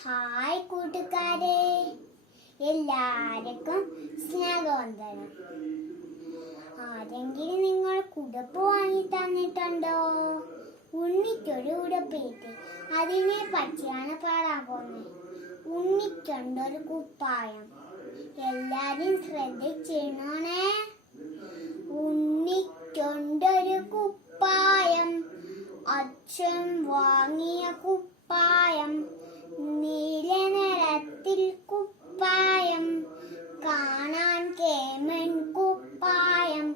Hi കൂട്ടുകാരെ, എല്ലാവർക്കും സ്നേഹവന്ദനം. ആരെങ്കിലും നിങ്ങൾ കുടപ്പ് വാങ്ങി തന്നിട്ടുണ്ടോ? ഉണ്ണിക്കൊരു ഉടുപ്പിട്ട് അതിനെ പറ്റിയാണ് പാടാൻ പോകുന്നത്. ഉണ്ണിക്കൊണ്ടൊരു കുപ്പായം. എല്ലാരും ശ്രദ്ധിച്ചിരുന്നോണേ. ഉണ്ണിക്കൊണ്ടൊരു കുപ്പായം, അച്ഛൻ വാങ്ങിയ കുപ്പായം, നീല നിറത്തിൽ കുപ്പായം, കാണാൻ കേമൻ കുപ്പായം.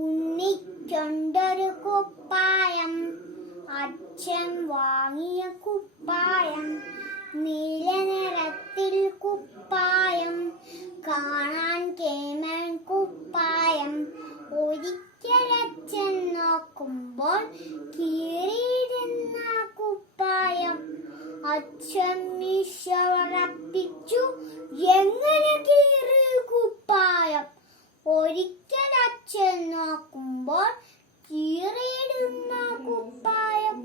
ഉണ്ണിക്കൊണ്ടൊരു കുപ്പായം, അച്ഛൻ വാങ്ങിയ കുപ്പായം, നീല നിറത്തിൽ കുപ്പായം, കാണാൻ കേമൻ കുപ്പായം. ഒരിക്കലച്ഛൻ നോക്കുമ്പോൾ കീറിയിരുന്ന കുപ്പായം അച്ഛൻ മീശ വളർത്തിച്ചു. എങ്ങനെ കീറി കുപ്പായം? ഒരിക്കൽ അച്ഛൻ നോക്കുമ്പോൾ കീറിയിടുന്ന കുപ്പായം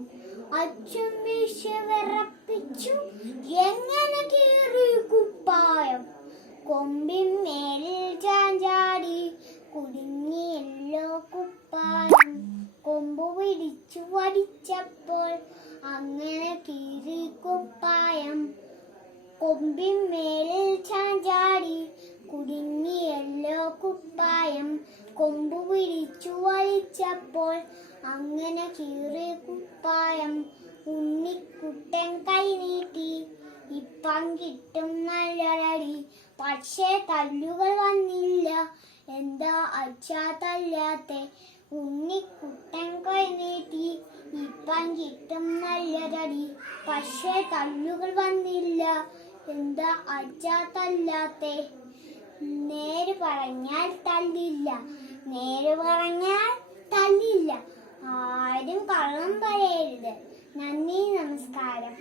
അച്ഛൻ മീശ വിറപ്പിച്ചു. എങ്ങനെ കീറി കുപ്പായം? കൊമ്പിന്മേലിൽ ചാഞ്ചാടി കുടുങ്ങിയല്ലോ കുപ്പായം. കൊമ്പ് പിടിച്ചു വലിച്ചപ്പോൾ അങ്ങനെ കീറി കുപ്പായം. കൊമ്പിന്മേലിൽ ചാഞ്ചാടി കുടുങ്ങിയല്ലോ കുപ്പായം. കൊമ്പ് പിടിച്ചു വലിച്ചപ്പോൾ അങ്ങനെ കീറി കുപ്പായം. ഉണ്ണിക്കുട്ടൻ കൈ നീട്ടി, ഇപ്പം കിട്ടും നല്ലൊരടി. പക്ഷേ തല്ലുകൾ വന്നില്ല. എന്താ അച്ഛാ തല്ലാത്തെ? ഉണ്ണിക്കുട്ടൻ കൈ നീട്ടി, ഇപ്പം കിട്ടും നല്ലൊരടി. പക്ഷേ തല്ലുകൾ വന്നില്ല. എന്താ അച്ഛാ തല്ലാത്തെ? നേര് പറഞ്ഞാൽ തല്ലില്ല, നേര് പറഞ്ഞാൽ തല്ലില്ല. ആരും കള്ളം പറയരുത്. നന്ദി, നമസ്കാരം.